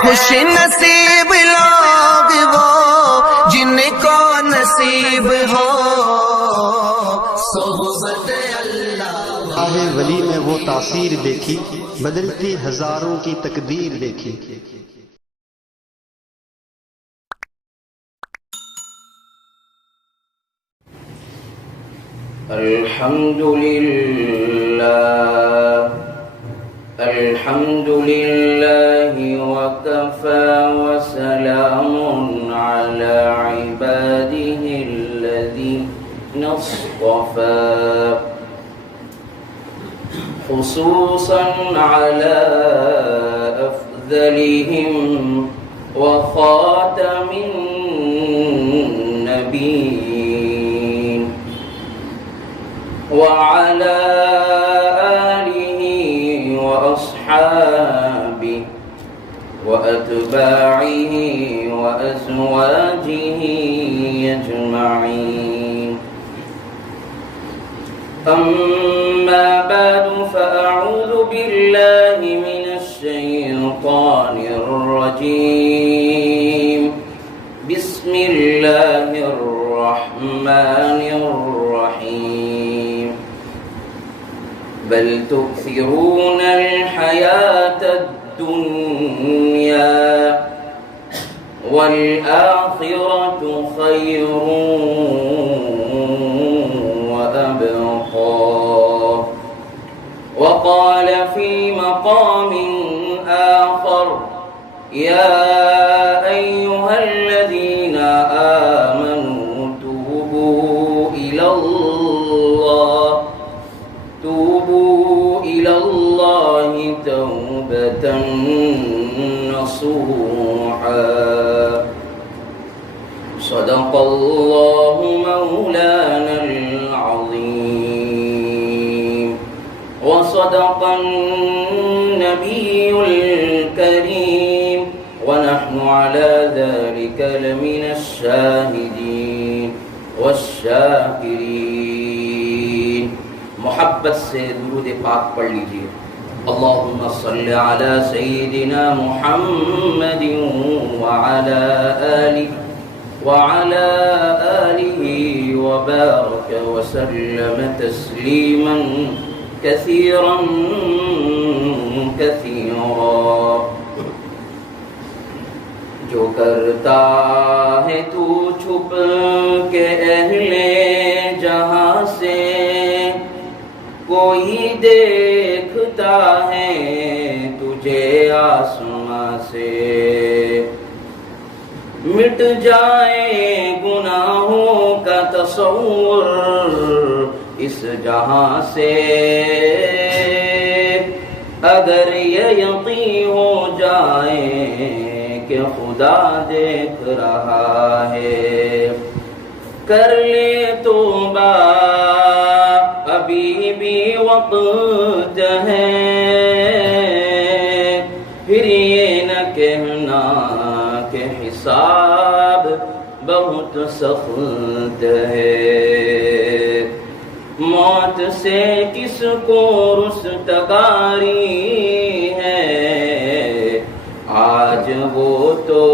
خوش نصیب لوگ وہ جن کو نصیب ہو صحبت اللہ۔ راہ ولی میں وہ تاثیر دیکھی، بدلتی ہزاروں کی تقدیر دیکھی۔ الحمد لله وكفى وسلام على عباده الذين اصطفى خصوصا على أفضلهم وخاتم النبيين وعلى آله وأصحابه وأتباعه وأزواجه أجمعين. أما بعد فأعوذ بالله من الشيطان الرجيم. بسم الله الرحمن الرحيم. بل تؤثرون الحياة الدنيا والآخرة خير وأبقى. وقال في مقام آخر يا أيها الذين آمنوا توبوا إلى الله توبة نصوحا. صدق الله مولانا العظيم وصدق النبي الكريم ونحن على ذلك لمن الشاهدين والشاكرين. محبت سے درود پاک پڑھ لیجیے. اللہم صلی علی سیدنا محمد وعلى آلہ وبارک وسلم تسلیما کثیرا کثیرا. جو کرتا ہے تو چھپ کے اہل جہاں سے، کوئی دیکھتا ہے تجھے آسماں سے. مٹ جائے گناہوں کا تصور اس جہاں سے، اگر یہ یقین ہو جائے کہ خدا دیکھ رہا ہے. کر لے توبہ ابھی بھی وقت ہے، پھر یہ نہ کہنا کہ حساب بہت سخت ہے. موت سے کس کو رستگاری ہے، آج وہ تو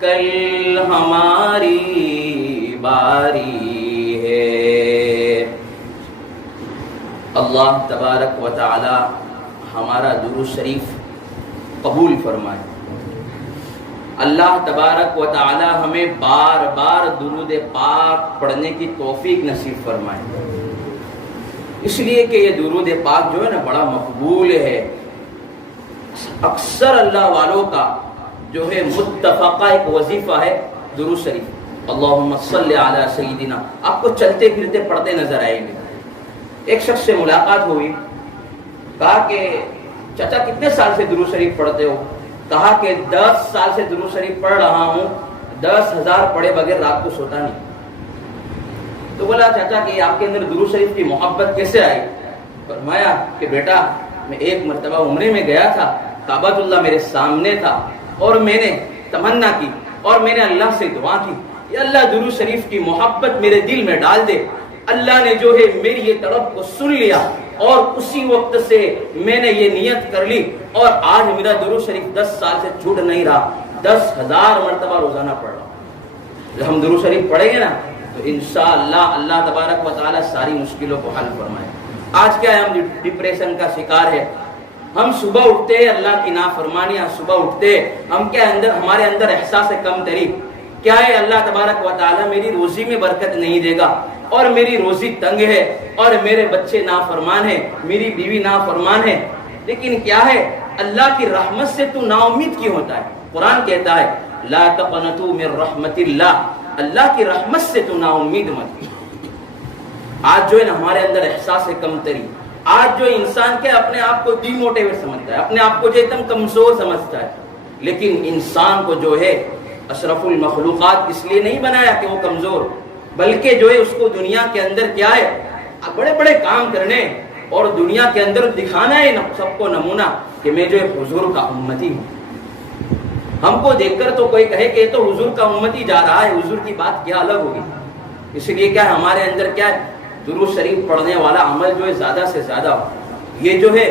کل ہماری باری ہے. اللہ تبارک و تعالی ہمارا درود شریف قبول فرمائے. اللہ تبارک و تعالی ہمیں بار بار درود پاک پڑھنے کی توفیق نصیب فرمائے. اس لیے کہ یہ درود پاک جو ہے نا بڑا مقبول ہے. اکثر اللہ والوں کا جو ہے متفقہ ایک وظیفہ ہے درود شریف. اللہم صلی علی سیدنا. آپ کو چلتے پھرتے پڑھتے نظر آئیں گے. ایک شخص سے ملاقات ہوئی، کہا کہ چچا کتنے سال سے درود شریف پڑھتے ہو؟ کہا کہ 10 سال سے درود شریف پڑھ رہا ہوں، 10,000 پڑھے بغیر رات کو سوتا نہیں. تو بولا چچا کہ آپ کے اندر درود شریف کی محبت کیسے آئی؟ فرمایا کہ بیٹا میں ایک مرتبہ عمرے میں گیا تھا، کعبۃ اللہ میرے سامنے تھا اور میں نے تمنا کی اور میں نے اللہ سے دعا کی کہ اللہ درود شریف کی محبت میرے دل میں ڈال دے. اللہ نے جو ہے میری یہ طلب کو سن لیا اور اسی وقت سے میں نے یہ نیت کر لی اور آج میرا درود شریف 10 سال سے چھوٹ نہیں رہا، 10,000 مرتبہ روزانہ پڑھ رہا ہوں۔ جب ہم درود شریف پڑھیں گے نا تو انشاءاللہ اللہ تبارک و تعالی ساری مشکلوں کو حل فرمائے۔ آج کیا ہے، ہم ڈپریشن کا شکار ہے، ہم صبح اٹھتے ہیں اللہ کی نافرمانیاں، صبح اٹھتے ہم کیا ہمارے اندر احساس کم تری کیا ہے، اللہ تبارک و تعالی میری روزی میں برکت نہیں دے گا، اور میری روزی تنگ ہے، اور میرے بچے نافرمان ہیں، میری بیوی نافرمان ہے۔ لیکن کیا ہے، اللہ کی رحمت سے تو نا امید کیوں ہوتا ہے؟ قرآن کہتا ہے لا تقنطوا من رحمت اللہ، اللہ کی رحمت سے تو نا امید مت۔ آج جو ہے نا ہمارے اندر احساس کمتری، آج جو انسان کے اپنے آپ کو ڈی موٹیویٹ سمجھتا ہے، اپنے آپ کو جو ایک دم کمزور سمجھتا ہے، لیکن انسان کو جو ہے اشرف المخلوقات اس لیے نہیں بنایا کہ وہ کمزور، بلکہ جو ہے اس کو دنیا کے اندر کیا ہے، بڑے بڑے کام کرنے اور دنیا کے اندر دکھانا ہے سب کو نمونہ کہ میں جو ہے حضور کا امتی ہوں۔ ہم کو دیکھ کر تو کوئی کہے کہ یہ تو حضور کا امتی جا رہا ہے، حضور کی بات کیا الگ ہوگی۔ اس لیے کیا ہے، ہمارے اندر کیا ہے، درود شریف پڑھنے والا عمل جو ہے زیادہ سے زیادہ ہو۔ یہ جو ہے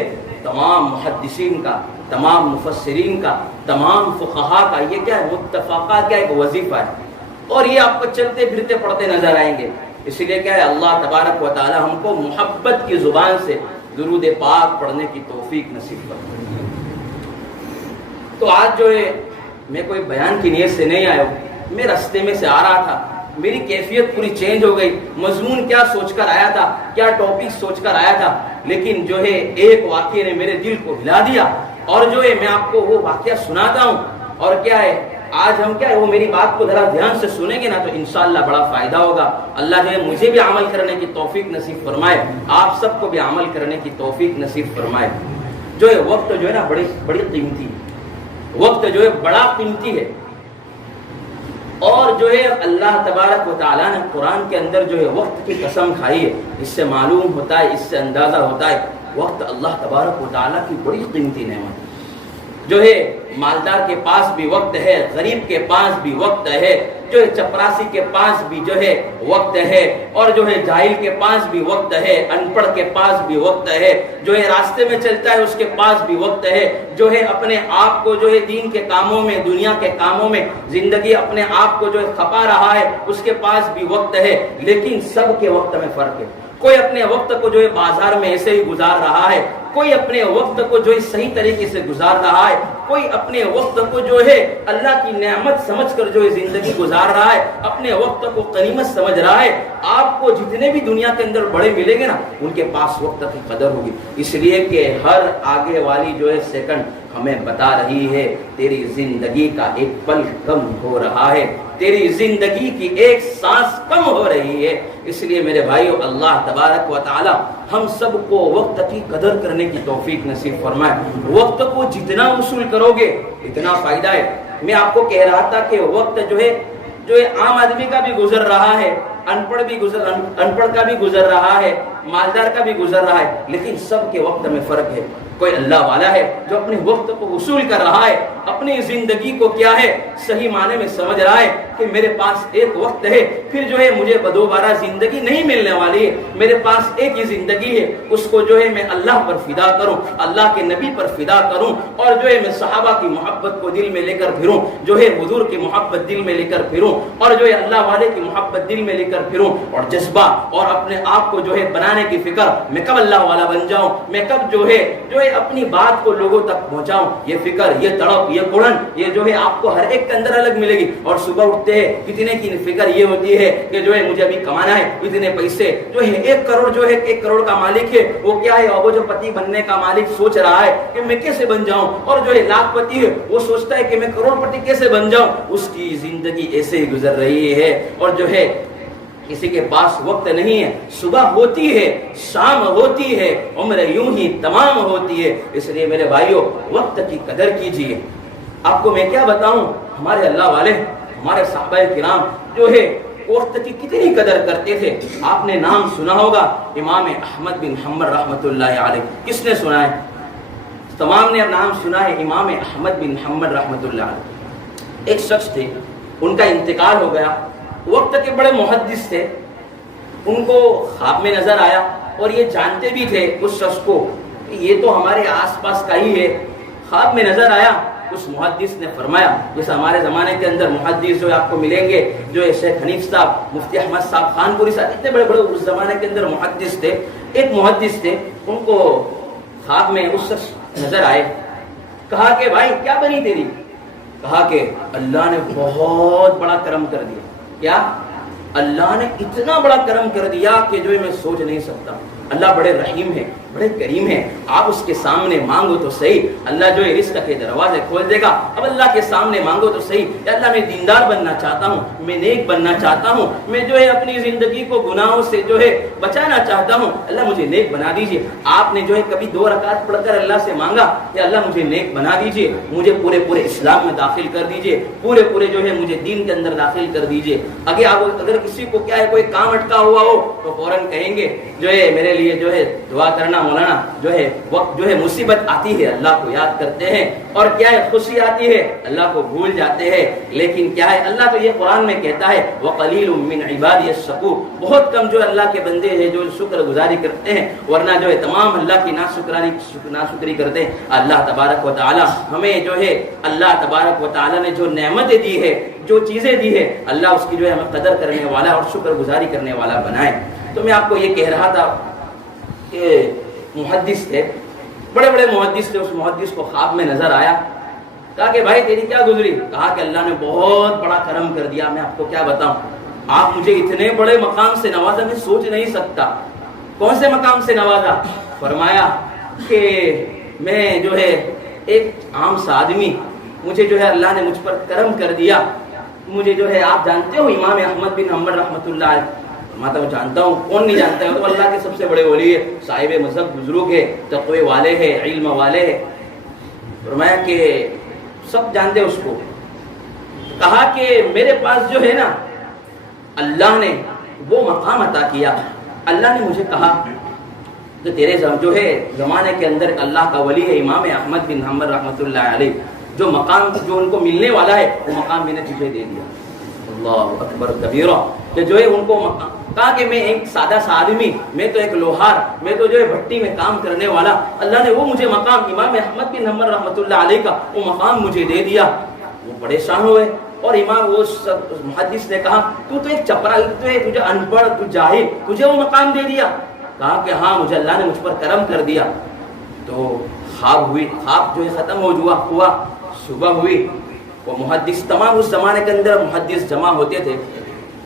تمام محدثین کا، تمام مفسرین کا، تمام فقہا کا یہ کیا ہے، متفقہ کیا ایک وظیفہ ہے، اور یہ آپ کو چلتے پھرتے پڑھتے نظر آئیں گے۔ اس لیے کیا ہے، اللہ تبارک و تعالی ہم کو محبت کی زبان سے درود پاک پڑھنے کی توفیق نصیب فرمائے۔ تو آج جو ہے میں کوئی بیان کی نیت سے نہیں آیا ہوں، میں راستے میں سے آ رہا تھا، میری کیفیت پوری چینج ہو گئی، مضمون کیا سوچ کر آیا تھا، کیا ٹاپک سوچ کر آیا تھا، لیکن جو ہے ایک واقعے نے میرے دل کو ہلا دیا، اور جو ہے میں آپ کو وہ واقعہ سناتا ہوں۔ اور کیا ہے، آج ہم کیا ہے وہ میری بات کو ذرا دھیان سے سنیں گے نا تو انشاءاللہ بڑا فائدہ ہوگا۔ اللہ جو ہے مجھے بھی عمل کرنے کی توفیق نصیب فرمائے، آپ سب کو بھی عمل کرنے کی توفیق نصیب فرمائے۔ جو ہے وقت جو ہے نا بڑی قیمتی، وقت جو ہے بڑا قیمتی ہے، اور جو ہے اللہ تبارک و تعالیٰ نے قرآن کے اندر جو ہے وقت کی قسم کھائی ہے۔ اس سے معلوم ہوتا ہے، اس سے اندازہ ہوتا ہے وقت اللہ تبارک و تعالیٰ کی بڑی قیمتی نعمت ہے۔ جو ہے مالدار کے پاس بھی وقت ہے، غریب کے پاس بھی وقت ہے، جو ہے چپراسی کے پاس بھی جو ہے وقت ہے، اور جو ہے جاہل کے پاس بھی وقت ہے، ان پڑھ کے پاس بھی وقت ہے، جو ہے راستے میں چلتا ہے اس کے پاس بھی وقت ہے، جو ہے اپنے آپ کو جو ہے دین کے کاموں میں، دنیا کے کاموں میں زندگی اپنے آپ کو جو ہے کھپا رہا ہے، اس کے پاس بھی وقت ہے۔ لیکن سب کے وقت میں فرق ہے، کوئی اپنے وقت کو جو ہے بازار میں ایسے ہی گزار رہا ہے، کوئی اپنے وقت کو جو ہے صحیح طریقے سے گزار رہا ہے، کوئی اپنے وقت کو جو ہے اللہ کی نعمت سمجھ کر جو ہے زندگی گزار رہا ہے، اپنے وقت کو غنیمت سمجھ رہا ہے۔ آپ کو جتنے بھی دنیا کے اندر بڑے ملیں گے نا، ان کے پاس وقت کی قدر ہوگی، اس لیے کہ ہر آگے والی جو ہے سیکنڈ ہمیں بتا رہی ہے تیری زندگی کا ایک پل کم ہو رہا ہے، تیری زندگی کی ایک سانس کم ہو رہی ہے۔ اس لیے میرے بھائیو، اللہ تبارک و تعالی ہم سب کو وقت کی قدر کرنے کی توفیق نصیب فرمائے۔ وقت کو جتنا وصول کرو گے اتنا فائدہ ہے۔ میں آپ کو کہہ رہا تھا کہ وقت جو ہے عام آدمی کا بھی گزر رہا ہے، ان پڑھ کا بھی گزر رہا ہے، مالدار کا بھی گزر رہا ہے، لیکن سب کے وقت میں فرق ہے۔ کوئی اللہ والا ہے جو اپنے وقت کو وصول کر رہا ہے، اپنی زندگی کو کیا ہے صحیح معنی میں سمجھ رہا ہے کہ میرے پاس ایک وقت ہے، پھر جو ہے مجھے دوبارہ زندگی نہیں ملنے والی ہے، میرے پاس ایک ہی زندگی ہے، اس کو جو ہے میں اللہ پر فدا کروں، اللہ کے نبی پر فدا کروں، اور جو ہے میں صحابہ کی محبت کو دل میں لے کر پھروں، جو ہے حضور کی محبت دل میں لے کر پھروں، اور جو ہے اللہ والے کی محبت دل میں لے کر پھروں، اور جذبہ اور اپنے آپ کو جو ہے بنانے کی فکر، میں کب اللہ والا بن جاؤں، میں کب جو ہے اپنی بات کو لوگوں تک پہنچاؤں، یہ فکر، یہ تڑپ، یہ کڑن، یہ جو ہے آپ کو ہر ایک کے اندر الگ ملے گی۔ اور صبح اٹھتے ہیں کتنے کی فکر یہ ہوتی ہے کہ جو ہے مجھے ابھی کمانا ہے اتنے پیسے، جو ہے 1 کروڑ جو ہے 1 کروڑ کا مالک ہے وہ کیا ہے، وہ جو پتی بننے کا مالک سوچ رہا ہے کہ میں کیسے بن جاؤں، اور جو ہے لاکھ پتی ہے وہ سوچتا ہے کہ میں کروڑ پتی کیسے بن جاؤں۔ اس کی زندگی ایسے ہی گزر رہی ہے، اور جو ہے کسی کے پاس وقت نہیں ہے، صبح ہوتی ہے، شام ہوتی ہے، عمر یوں ہی تمام ہوتی ہے۔ اس لیے میرے بھائیوں، وقت کی قدر کیجیے۔ آپ کو میں کیا بتاؤں، ہمارے اللہ والے، ہمارے صحابہ کرام جو ہے وقت کی کتنی قدر کرتے تھے۔ آپ نے نام سنا ہوگا امام احمد بن حنبل رحمۃ اللہ علیہ، کس نے سنا ہے؟ تمام نے نام سنا ہے، امام احمد بن حنبل رحمۃ اللہ علیہ۔ ایک شخص تھے، ان کا انتقال ہو گیا، وقت کے بڑے محدث تھے، ان کو خواب میں نظر آیا، اور یہ جانتے بھی تھے اس شخص کو کہ یہ تو ہمارے آس پاس کا ہی ہے، خواب میں نظر آیا. اس محدث نے فرمایا, جیسے ہمارے زمانے کے اندر محدث جو آپ کو ملیں گے, جو شیخ حنیف صاحب, مفتی احمد صاحب خانپوری صاحب, اتنے بڑے بڑے اس زمانے کے اندر محدث تھے. ایک محدث تھے, ان کو خواب میں اس شخص نظر آئے. کہا کہ بھائی کیا بنی تیری؟ کہا کہ اللہ نے بہت بڑا کرم کر دیا. کیا؟ اللہ نے اتنا بڑا کرم کر دیا کہ جو میں سوچ نہیں سکتا. اللہ بڑے رحیم ہے, بڑے کریم ہے. آپ اس کے سامنے مانگو تو صحیح, اللہ جو ہے رزق کے دروازے کھول دے گا. اب اللہ کے سامنے مانگو تو صحیح, اللہ میں دیندار بننا چاہتا ہوں, میں نیک بننا چاہتا ہوں, میں جو ہے اپنی زندگی کو گناہوں سے جو ہے بچانا چاہتا ہوں, اللہ مجھے نیک بنا دیجئے. آپ نے جو ہے کبھی 2 رکعت پڑھ کر اللہ سے مانگا کہ اللہ مجھے نیک بنا دیجئے, مجھے پورے اسلام میں داخل کر دیجئے, پورے جو ہے مجھے دین کے اندر داخل کر دیجئے. اگر کسی کو کیا ہے کوئی کام اٹکا ہوا ہو تو فوراً کہیں گے جو ہے میرے لیے جو ہے دعا کرنا. مولانا جو ہے وقت جو ہے مصیبت آتی ہے اللہ کو یاد کرتے ہیں, اور کیا ہے خوشی آتی ہے اللہ کو بھول جاتے ہیں. لیکن کیا ہے اللہ تو یہ قرآن میں کہتا ہے وَقَلِيلٌ مِّنْ عِبَادِيَ الشَّكُورُ, بہت کم جو اللہ کے بندے ہیں جو شکر گزاری کرتے ہیں, ورنہ جو ہے تمام اللہ کی ناشکری کرتے ہیں. اللہ تبارک و تعالی ہمیں جو ہے اللہ تبارک و تعالی نے جو نعمتیں دی ہے, جو چیزیں دی ہے, اللہ اس کی جو ہے ہمیں قدر کرنے والا اور شکر گزاری کرنے والا بنائے. تو میں آپ کو یہ کہہ رہا تھا کہ محدث تھے, بڑے بڑے محدث تھے. اس محدث کو خواب میں نظر آیا. کہا کہ بھائی تیری کیا گزری؟ کہا کہ اللہ نے بہت بڑا کرم کر دیا, میں آپ کو کیا بتاؤں, آپ مجھے اتنے بڑے مقام سے نوازا میں سوچ نہیں سکتا. کون سے مقام سے نوازا؟ فرمایا کہ میں جو ہے ایک عام سا آدمی, مجھے جو ہے اللہ نے مجھ پر کرم کر دیا. مجھے جو ہے آپ جانتے ہو امام احمد بن حنبل رحمۃ اللہ علیہ, میں تو جانتا ہوں, کون نہیں جانتا ہے, تو اللہ کے سب سے بڑے ولی ہے, صاحب مذہب بزرگ ہے, تقوی والے ہیں, علم والے ہیں. فرمایا کہ سب جانتے اس کو. کہا کہ میرے پاس جو ہے نا اللہ نے وہ مقام عطا کیا. اللہ نے مجھے کہا کہ تیرے جو ہے زمانے کے اندر اللہ کا ولی ہے امام احمد بن حنبل رحمۃ اللہ علیہ, جو مقام جو ان کو ملنے والا ہے وہ مقام میں نے تجھے دے دیا. اللہ اکبر کبیرہ. کہ جو ہے ان کو کہا کہ میں ایک سادہ سا آدمی, میں تو ایک لوہار, میں تو جو ہے بھٹی میں کام کرنے والا, اللہ نے وہ مجھے مقام امام احمد بن حنبل رحمۃ اللہ علیہ کا وہ مقام مجھے دے دیا. وہ پریشان ہوئے, اور امام وہ محدث نے کہا تو ایک چپرا, تو ہے تجھے ان پڑھ, تو جاہل, تجھے وہ مقام دے دیا؟ کہا کہ ہاں مجھے اللہ نے مجھ پر کرم کر دیا. تو خواب ہوئی, خواب جو ہے ختم ہوا, صبح ہوئی. وہ محدث, تمام اس زمانے کے اندر محدث جمع ہوتے تھے,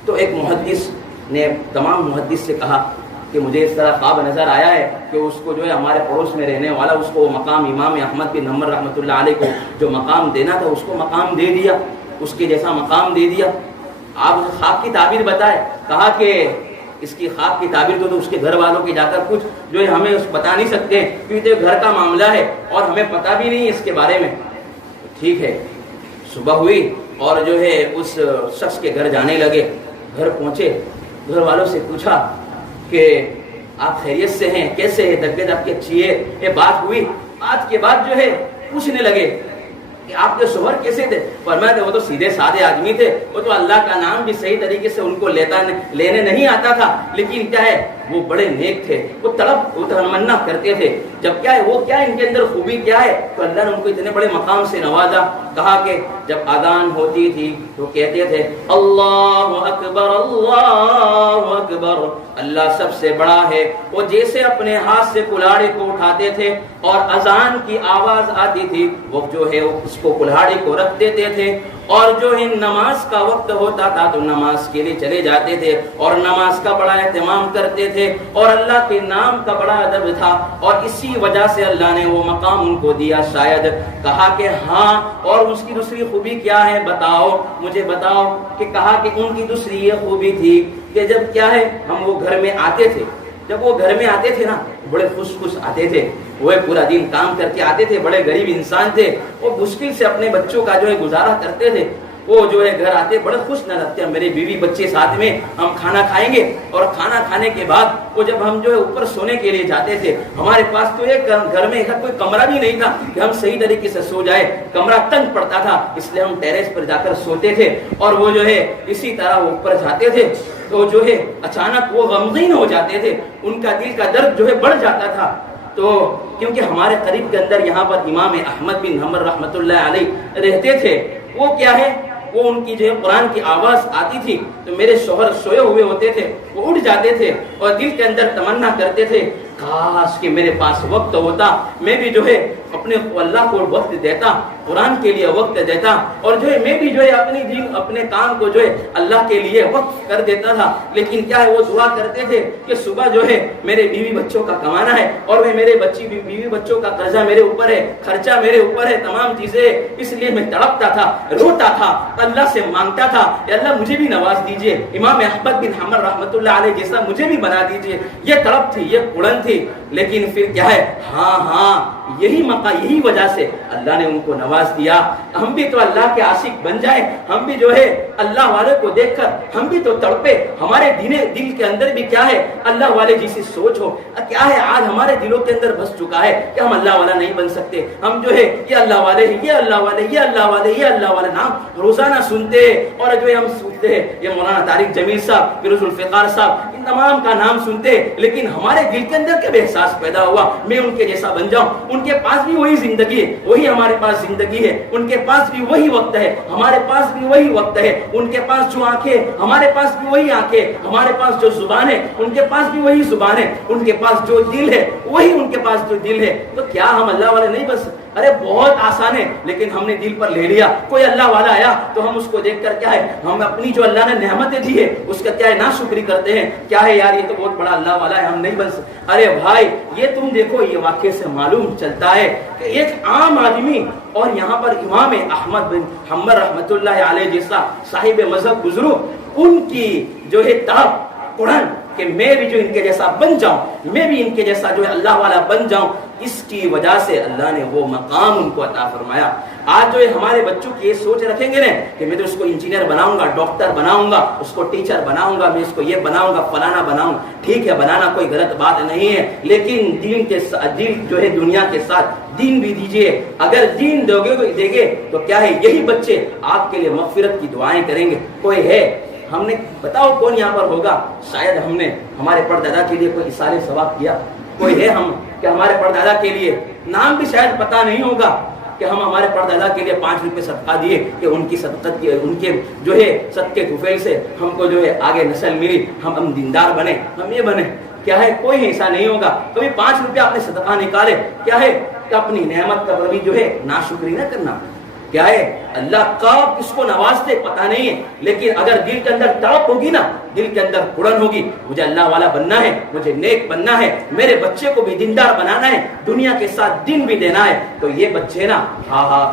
تو ایک محدث نے تمام محدث سے کہا کہ مجھے اس طرح خواب نظر آیا ہے کہ اس کو جو ہے ہمارے پڑوس میں رہنے والا, اس کو مقام امام احمد بن حنبل رحمۃ اللہ علیہ کو جو مقام دینا تھا اس کو مقام دے دیا, اس کے جیسا مقام دے دیا. آپ خواب کی تعبیر بتائے. کہا کہ اس کی خواب کی تعبیر تو اس کے گھر والوں کے جا کر کچھ جو ہے ہمیں بتا نہیں سکتے, کیونکہ گھر کا معاملہ ہے اور ہمیں پتہ بھی نہیں اس کے بارے میں. ٹھیک ہے, صبح ہوئی اور جو ہے اس شخص کے گھر جانے لگے. گھر پہنچے, گھر والوں سے پوچھا کہ آپ خیریت سے ہیں, کیسے ہیں, طبیعت آپ کی اچھی ہے؟ یہ بات ہوئی. بات کے بعد جو ہے پوچھنے لگے کہ آپ کے شوہر کیسے تھے؟ فرمایا کہ وہ تو سیدھے سادے آدمی تھے, وہ تو اللہ کا نام بھی صحیح طریقے سے ان کو لینے نہیں آتا تھا, لیکن کیا ہے وہ بڑے نیک تھے, وہ تمنا کرتے تھے. جب کیا ہے وہ کیا ہے ان کے اندر خوبی کیا ہے, تو اللہ نے ان کو اتنے بڑے مقام سے نوازا. کہا کہ جب اذان ہوتی تھی تو کہتے تھے اللہ اکبر اللہ اکبر, اللہ سب سے بڑا ہے. وہ جیسے اپنے ہاتھ سے کلاڑی کو اٹھاتے تھے اور اذان کی آواز آتی تھی, وہ جو ہے اس کو کلاڑی کو رکھ دیتے تھے, اور جو ہے نماز کا وقت ہوتا تھا تو نماز کے لیے چلے جاتے تھے اور نماز کا بڑا اہتمام کرتے تھے, اور اللہ کے نام کا بڑا ادب تھا, اور اسی وجہ سے اللہ نے وہ مقام ان کو دیا شاید. کہا کہ ہاں, اور اس کی دوسری خوبی کیا ہے بتاؤ, مجھے بتاؤ. کہ کہا کہ ان کی دوسری یہ خوبی تھی کہ جب کیا ہے ہم وہ گھر میں آتے تھے, جب وہ گھر میں آتے تھے نا بڑے خوش آتے تھے, وہ پورا دن کام کر کے آتے تھے, بڑے غریب انسان تھے, وہ مشکل سے اپنے بچوں کا جو ہے گزارا کرتے تھے. وہ جو ہے گھر آتے بڑے خوش نہ رہتے, میرے بیوی بچے ساتھ میں, ہم کھانا کھائیں گے, اور کھانا کھانے کے بعد وہ جب ہم جو ہے اوپر سونے کے لیے جاتے تھے, ہمارے پاس تو ایک گھر میں کوئی کمرہ بھی نہیں تھا کہ ہم صحیح طریقے سے سو جائے, کمرہ تنگ پڑتا تھا, اس لیے ہم ٹیریس پر جا کر سوتے تھے. اور وہ جو ہے اسی طرح وہ اوپر جاتے تھے تو جو ہے اچانک وہ غمگین ہو جاتے تھے, ان کا دل کا درد جو ہے بڑھ جاتا تھا. تو کیونکہ ہمارے قریب کے اندر یہاں پر امام احمد بن حنبل رحمۃ اللہ علیہ رہتے تھے، وہ کیا ہے، وہ ان کی جو ہے قرآن کی آواز آتی تھی تو میرے شوہر سوئے ہوئے ہوتے تھے، وہ اٹھ جاتے تھے اور دل کے اندر تمنا کرتے تھے کاش کہ میرے پاس وقت ہوتا، میں بھی جو ہے اپنے اللہ کو وقت دیتا، قرآن کے لیے وقت دیتا، اور جو ہے میں بھی جو ہے اپنی دین اپنے کام کو جو ہے اللہ کے لیے وقت کر دیتا تھا۔ لیکن کیا ہے، وہ دعا کرتے تھے کہ صبح جو ہے میرے بیوی بچوں کا کمانا ہے، اور وہ میرے بیوی بچوں کا قرضہ میرے اوپر ہے، خرچہ میرے اوپر ہے، تمام چیزیں، اس لیے میں تڑپتا تھا، روتا تھا، اللہ سے مانگتا تھا کہ اللہ مجھے بھی نواز دیجئے، امام احمد بن حنبل رحمۃ اللہ علیہ جیسا مجھے بھی بنا دیجئے۔ یہ تڑپ تھی، یہ کڑن تھی، لیکن پھر کیا ہے، یہی موقع، یہی وجہ سے اللہ نے ان کو نواز دیا۔ ہم بھی تو اللہ کے عاشق بن جائیں، ہم بھی جو ہے اللہ والے کو دیکھ کر ہم بھی تو تڑپے، ہمارے دل کے اندر بھی کیا ہے، اللہ والے جیسی سوچ ہو۔ کیا ہے، آج ہمارے دلوں کے اندر بس چکا ہے کہ ہم اللہ والا نہیں بن سکتے، ہم جو ہے یہ اللہ والے ہیں، یہ اللہ والے، یہ اللہ والے، یہ اللہ والے نام روزانہ سنتے ہیں، اور جو ہے ہم سنتے ہیں یہ مولانا طارق جمیل صاحب، فیروز الفقار صاحب، ان تمام کا نام سنتے، لیکن ہمارے دل کے اندر کب احساس پیدا ہوا میں ان کے جیسا بن جاؤں؟ ان کے پاس بھی وہی زندگی ہے، وہی ہمارے پاس زندگی ہے، ان کے پاس بھی وہی وقت ہے، ہمارے پاس بھی وہی وقت ہے، ان کے پاس جو آنکھیں ہمارے پاس بھی وہی آنکھیں، ہمارے پاس جو زبان ہے ان کے پاس بھی وہی زبان ہے، ان کے پاس جو دل ہے وہی ان کے پاس جو دل ہے۔ تو کیا ہم اللہ والے نہیں بن سکتے؟ ارے بہت آسان ہے، لیکن ہم نے دل پر لے لیا۔ کوئی اللہ والا آیا تو ہم اس کو دیکھ کر کیا ہے، ہم اپنی جو اللہ نے نعمتیں دی ہے اس کا کیا ہے، ناشکری کرتے ہیں، کیا ہے یار یہ تو بہت بڑا اللہ والا ہے، ہم نہیں بن سکتے۔ ارے بھائی یہ تم دیکھو، یہ واقعے سے معلوم چلتا ہے کہ ایک عام آدمی اور یہاں پر امام احمد بن حنبل رحمۃ اللہ علیہ جیسا صاحب مذہب بزرگ، ان کی جو ہے تڑپ قرآن کہ میں بھی جو ان کے جیسا بن جاؤں، میں بھی ان کے جیسا جو ہے اللہ والا بن جاؤں، اس کی وجہ سے اللہ نے وہ مقام ان کو عطا فرمایا۔ آج جو ہے ہمارے بچوں کی یہ سوچ رکھیں گے نا کہ میں تو اس کو انجینئر بناؤں گا، ڈاکٹر بناؤں گا، اس کو ٹیچر بناؤں گا، میں اس کو یہ بناؤں گا، فلانا بناؤں، ٹھیک ہے، بنانا کوئی غلط بات نہیں ہے، لیکن دین کے دین جو ہے دنیا کے ساتھ دین بھی دیجئے۔ اگر دین دو گے تو کیا ہے، یہی بچے آپ کے لیے مغفرت کی دعائیں کریں گے۔ کوئی ہے، ہم نے بتاؤ کون یہاں پر ہوگا، شاید ہم نے ہمارے پردادا کے لیے کوئی اصالے ثواب کیا؟ کوئی ہے ہم کہ ہمارے پردادا کے لیے نام بھی شاید پتہ نہیں ہوگا کہ ہم ہمارے پردادا کے لیے 5 روپے صدقہ دیے کہ ان کی صدقت کی، ان کے جو ہے صدقے طفیل سے ہم کو جو ہے آگے نسل ملی، ہم دیندار بنے، ہم یہ بنے۔ کیا ہے، کوئی ایسا نہیں ہوگا۔ کبھی 5 روپیہ آپ نے صدقہ نکالے، کیا ہے کہ اپنی نعمت کا کبھی جو ہے ناشکری نہ کرنا۔ کیا ہے، اللہ کب کس کو نواز دے پتہ نہیں ہے، لیکن اگر دل کے اندر تڑپ ہوگی نا، دل کے اندر کڑن ہوگی، مجھے اللہ والا بننا ہے، مجھے نیک بننا ہے، میرے بچے کو بھی دیندار بنانا ہے، دنیا کے ساتھ دین بھی دینا ہے، تو یہ بچے نا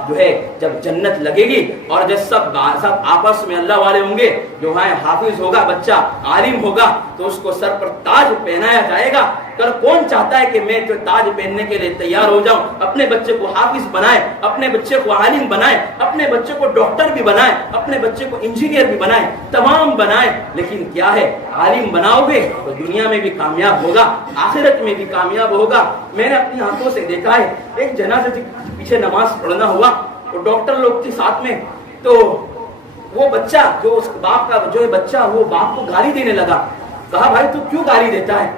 جو ہے جب جنت لگے گی اور جب سب آپس میں اللہ والے ہوں گے، جو ہے حافظ ہوگا بچہ، عالم ہوگا، تو اس کو سر پر تاج پہنایا جائے گا۔ کون چاہتا ہے کہ میں جو تاج پہننے کے لیے تیار ہو جاؤں، اپنے بچے کو حافظ بنائے، اپنے بچے کو عالم بنائے، اپنے بچے کو ڈاکٹر بھی بنائے، اپنے بچے کو انجینئر بھی بنائے، تمام بنائے، لیکن کیا ہے، عالم بناؤ گے تو دنیا میں بھی کامیاب ہوگا، آخرت میں بھی کامیاب ہوگا۔ میں نے اپنی آنکھوں سے دیکھا ہے، ایک جنازے سے پیچھے نماز پڑھنا ہوا تو ڈاکٹر لوگ تھے ساتھ میں، تو وہ بچہ جو اس باپ کا جو ہے بچہ، وہ باپ کو گالی دینے لگا۔ کہا بھائی تو کیوں گالی دیتا ہے؟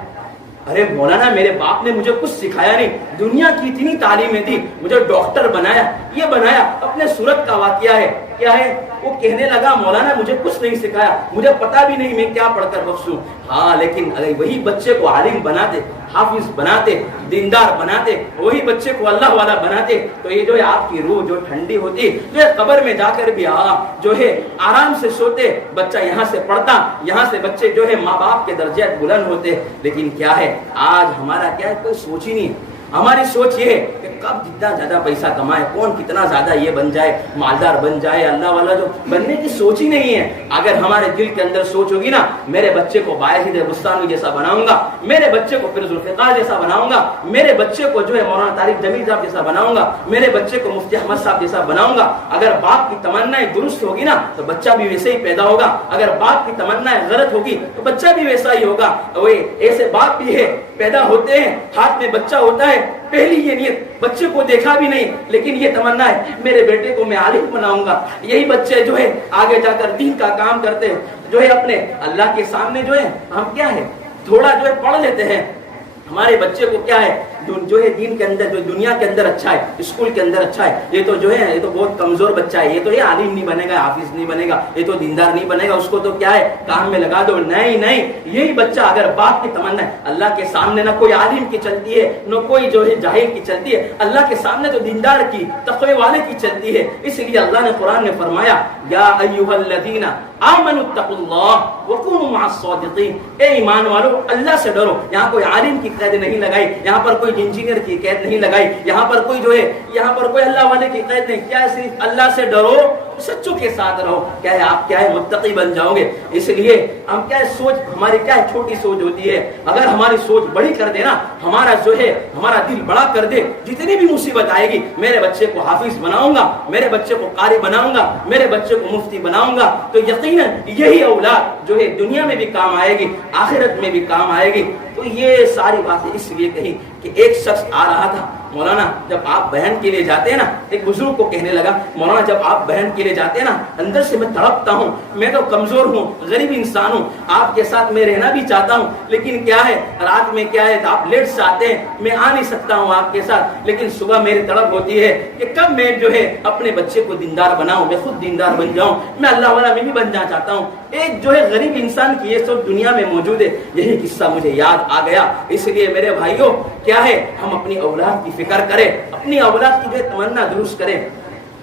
ارے مولانا میرے باپ نے مجھے کچھ سکھایا نہیں، دنیا کی اتنی تعلیمیں دی، مجھے ڈاکٹر بنایا، یہ بنایا، اپنے صورت کا واقعہ ہے۔ کیا ہے، وہ کہنے لگا مولانا مجھے کچھ نہیں سکھایا، مجھے پتا بھی نہیں میں کیا پڑھ کر بخشوں۔ ہاں لیکن اگر وہی بچے کو عالم بناتے، حافظ بناتے، دیندار بناتے، وہی بچے کو اللہ والا بناتے، تو یہ جو ہے آپ کی روح جو ٹھنڈی ہوتی، جو ہے قبر میں جا کر بھی جو ہے آرام سے سوتے، بچہ یہاں سے پڑھتا، یہاں سے بچے جو ہے ماں باپ کے درجات بلند ہوتے۔ لیکن کیا ہے، آج ہمارا کیا ہے، کوئی سوچ ہی نہیں۔ ہماری سوچ یہ ہے کہ کب جتنا زیادہ پیسہ کمائے، کون کتنا زیادہ یہ بن جائے، مالدار بن جائے، اللہ والا جو بننے کی سوچ ہی نہیں ہے۔ اگر ہمارے دل کے اندر سوچ ہوگی نا، میرے بچے کو باعث بستانی جیسا بناؤں گا، میرے بچے کو فیروز الفقار جیسا بناؤں گا، میرے بچے کو جو ہے مولانا طارق جمیل صاحب جیسا بناؤں گا، میرے بچے کو مفتی احمد صاحب جیسا بناؤں گا۔ اگر باپ کی تمنائیں درست ہوگی نا تو بچہ بھی ویسے ہی پیدا ہوگا، اگر باپ کی تمنائیں غلط ہوگی تو بچہ بھی ویسا ہی ہوگا۔ ایسے باپ بھی ہے، پیدا ہوتے ہیں، ہاتھ میں بچہ ہوتا ہے، پہلی یہ نیت، بچے کو دیکھا بھی نہیں، لیکن یہ تمنا ہے میرے بیٹے کو میں عالم بناؤں گا۔ یہی بچے جو ہے آگے جا کر دین کا کام کرتے ہیں، جو ہے اپنے اللہ کے سامنے جو ہے ہم کیا ہے تھوڑا جو ہے پڑھ لیتے ہیں، ہمارے بچے کو کیا ہے جو ہے دین کے اندر جو دنیا کے اندر اچھا ہے, اسکول کے اندر اچھا ہے, یہ تو جو ہے یہ تو بہت کمزور بچہ ہے, یہ تو یہ عالم نہیں بنے گا, حافظ نہیں بنے گا, یہ تو دیندار نہیں بنے گا, اس کو تو کیا ہے کام میں لگا دو. نہیں, یہی بچہ اگر باپ کی تمنا ہے, اللہ کے سامنے نہ کوئی عالم کی چلتی ہے نہ کوئی جو ہے جاہل کی چلتی ہے, اللہ کے سامنے تو دیندار کی تقوی والے کی چلتی ہے. اس لیے اللہ نے قرآن میں فرمایا یا ایھا الذین آمنوا اتقوا اللہ وکونوا مع الصادقین, اے ایمان والو اللہ سے ڈرو. یہاں کوئی عالم کی قید نہیں لگائی, یہاں پر کوئی انجینئر کی قید نہیں لگائی, یہاں پر کوئی جو ہے یہاں پر کوئی اللہ والے کی قید نہیں. کیا صرف اللہ سے ڈرو, سچوں کے ساتھ رہو, کیا ہے آپ کیا ہے متقی بن جاؤ گے. اس لیے ہم کیا ہے سوچ ہماری کیا ہے چھوٹی سوچ ہوتی ہے, اگر ہماری سوچ بڑی کر دے نا, ہمارا جو ہے ہمارا دل بڑا کر دے, جتنی بھی مصیبت آئے گی, میرے بچے کو حافظ بناؤں گا, میرے بچے کو قاری بناؤں گا, میرے بچے کو مفتی بناؤں گا, تو یقیناً یہی اولاد جو ہے دنیا میں بھی کام آئے گی, آخرت میں بھی کام آئے گی. تو یہ ساری باتیں اس لیے کہی کہ ایک شخص آ رہا تھا, مولانا جب آپ بہن کے لیے جاتے ہیں نا, ایک بزرگ کو کہنے لگا مولانا جب آپ بہن کے لیے جاتے ہیں نا, اندر سے میں تڑپتا ہوں, میں تو کمزور ہوں, غریب انسان ہوں, آپ کے ساتھ میں رہنا بھی چاہتا ہوں, لیکن کیا ہے رات میں کیا ہے آپ لیٹ سے آتے ہیں, میں آ نہیں سکتا ہوں آپ کے ساتھ, لیکن صبح میری تڑپ ہوتی ہے کہ کب میں جو ہے اپنے بچے کو دیندار بناؤں, میں خود دیندار بن جاؤں, میں اللہ والا میں بھی بن جانا چاہتا ہوں. ایک جو ہے غریب انسان کی یہ سب دنیا میں موجود ہے. یہی قصہ مجھے یاد آ گیا. اس لیے میرے بھائیوں کیا ہے ہم اپنی اولاد کی فکر کریں, اپنی اولاد کی جو ہے تمنا درست کریں.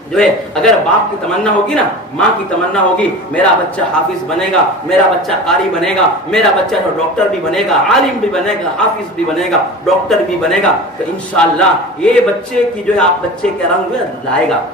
جو ہے اگر باپ کی تمنا ہوگی نا, ماں کی تمنا ہوگی میرا بچہ حافظ بنے گا, میرا بچہ قاری بنے گا, میرا بچہ تو ڈاکٹر بھی بنے گا, عالم بھی بنے گا, حافظ بھی بنے گا, ڈاکٹر بھی بنے گا, تو انشاءاللہ یہ بچے کی جو ہے آپ بچے کے رنگ میں لائے گا.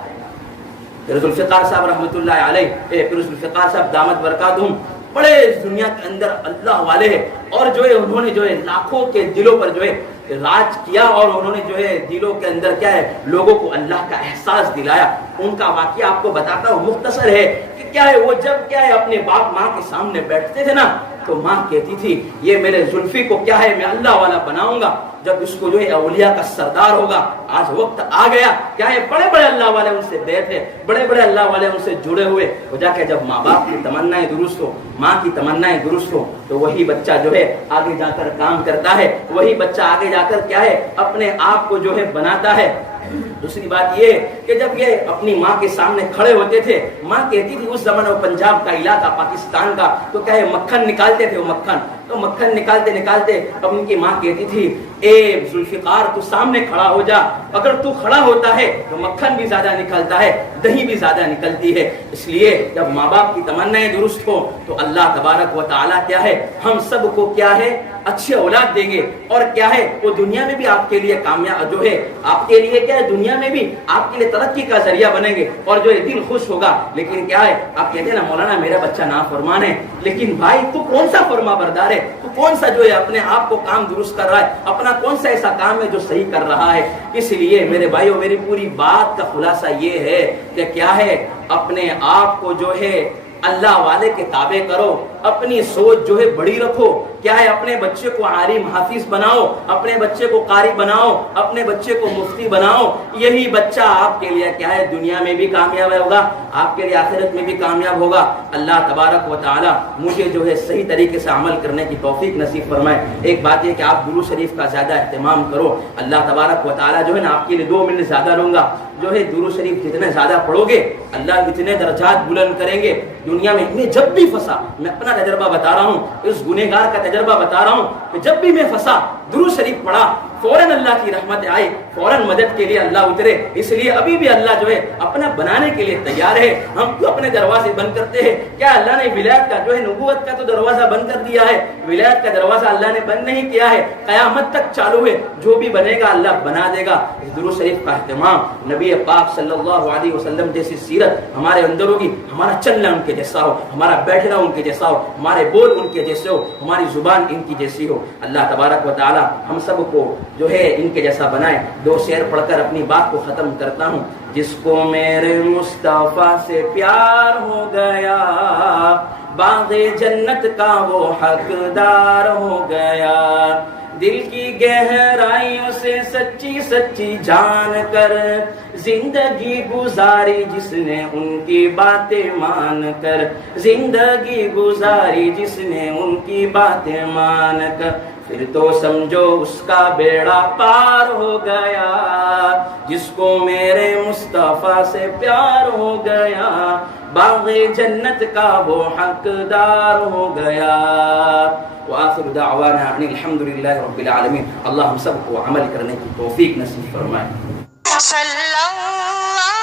فیروز الفقار صاحب رحمۃ اللہ علیہ, فیروز الفقار صاحب دامت برکاتہم بڑے دنیا کے اندر اللہ والے ہیں, اور جو ہے انہوں نے جو ہے لاکھوں کے دلوں پر جو ہے راج کیا, اور انہوں نے جو ہے دلوں کے اندر کیا ہے لوگوں کو اللہ کا احساس دلایا. ان کا واقعہ آپ کو بتاتا ہوں, مختصر ہے کہ کیا ہے وہ جب کیا ہے اپنے باپ ماں کے سامنے بیٹھتے تھے نا, تو ماں کہتی تھی یہ میرے زلفی کو کیا ہے میں اللہ والا بناؤں گا, جب اس کو جو ہے اولیاء کا سردار ہوگا. آج وقت آ گیا, کیا ہے بڑے بڑے اللہ والے ان سے بیٹھ ہے, بڑے بڑے اللہ والے ان سے جڑے ہوئے ہو جا کے جب ماں باپ کی تمنائیں درست ہو, ماں کی تمنائیں درست ہو, تو وہی بچہ جو ہے آگے جا کر کام کرتا ہے, وہی بچہ آگے جا کر کیا ہے اپنے آپ کو جو ہے بناتا ہے. دوسری بات یہ کہ جب یہ اپنی ماں کے سامنے کھڑے ہوتے تھے, ماں کہتی تھی اس زمانے میں پنجاب کا علاقہ پاکستان کا, تو کیا ہے مکھن نکالتے تھے, وہ مکھن تو مکھن نکالتے نکالتے اب ان کی ماں کہتی تھی اے ذوالفقار تو سامنے کھڑا ہو جا, اگر تو کھڑا ہوتا ہے تو مکھن بھی زیادہ نکلتا ہے, دہی بھی زیادہ نکلتی ہے. اس لیے جب ماں باپ کی تمنائیں درست ہو تو اللہ تبارک و تعالیٰ کیا ہے ہم سب کو کیا ہے اچھی اولاد دیں گے, اور کیا ہے وہ دنیا میں بھی آپ کے لیے کامیاب جو ہے آپ کے لیے کیا ہے دنیا میں بھی آپ کے لیے ترقی کا ذریعہ بنیں گے, اور جو ہے دل خوش ہوگا. لیکن کیا ہے آپ کہتے ہیں نا مولانا میرا بچہ نافرمان ہے, لیکن بھائی تو کون سا فرما بردار ہے, تو کون سا جو ہے اپنے آپ کو کام درست کر رہا ہے, اپنا کون سا ایسا کام ہے جو صحیح کر رہا ہے. اس لیے میرے بھائیوں میری پوری بات کا خلاصہ یہ ہے کہ کیا ہے اپنے آپ کو جو ہے اللہ والے کے تابع کرو, اپنی سوچ جو ہے بڑی رکھو, کیا ہے اپنے بچے کو عالم حافظ بناؤ, اپنے بچے کو قاری بناؤ, اپنے بچے کو مفتی بناؤ. یہی بچہ آپ کے لیے کیا ہے دنیا میں بھی کامیاب ہوگا, آپ کے لیے آخرت میں بھی کامیاب ہوگا. اللہ تبارک و تعالی مجھے جو ہے صحیح طریقے سے عمل کرنے کی توفیق نصیب فرمائے. ایک بات یہ کہ آپ درود شریف کا زیادہ اہتمام کرو. اللہ تبارک و تعالی جو ہے نا آپ کے لیے 2 منٹ زیادہ لوں گا, جو ہے درود شریف جتنے زیادہ پڑھو گے اللہ اتنے درجات بلند کریں گے دنیا میں. میں جب بھی پھنسا, میں اپنا تجربہ بتا رہا ہوں, اس گنہگار کا تجربہ بتا رہا ہوں کہ جب بھی میں پھنسا درود شریف پڑھا فوراً اللہ کی رحمت آئی, فوراً مدد کے لیے اللہ اترے. اس لیے ابھی بھی اللہ جو ہے اپنا بنانے کے لیے تیار ہے. ہم کیوں اپنے دروازے بند کرتے ہیں؟ کیا اللہ نے ولایت کا جو ہے نبوت کا تو دروازہ بند کر دیا ہے, ولایت کا دروازہ اللہ نے بند نہیں کیا ہے, قیامت تک چالو ہے. جو بھی بنے گا اللہ بنا دے گا. درود شریف کا اہتمام, نبی پاک صلی اللہ علیہ وسلم جیسی سیرت ہمارے اندر ہوگی, ہمارا چلنا ان کے جیسا ہو, ہمارا بیٹھنا ان کے جیسا ہو, ہمارے بول ان کے جیسے ہو, ہماری زبان ان کی جیسی ہو. اللہ تبارک و تعالی ہم سب کو جو ہے ان کے جیسا بنائے. 2 شعر پڑھ کر اپنی بات کو ختم کرتا ہوں. جس کو میرے مصطفیٰ سے پیار ہو گیا, باغ جنت کا وہ حقدار ہو گیا. دل کی گہرائیوں سے سچی سچی جان کر زندگی گزاری جس نے ان کی باتیں مان کر, زندگی گزاری جس نے ان کی باتیں مان کر. پھر تو سمجھو اس کا بیڑا پار ہو گیا، جس کو میرے مصطفیٰ سے پیار ہو گیا، باغ جنت کا وہ حقدار ہو گیا۔ وآخر دعوانا ان الحمدللہ رب العالمین۔ اللہ ہم سب کو عمل کرنے کی توفیق نصیب فرمائے۔ صلی اللہ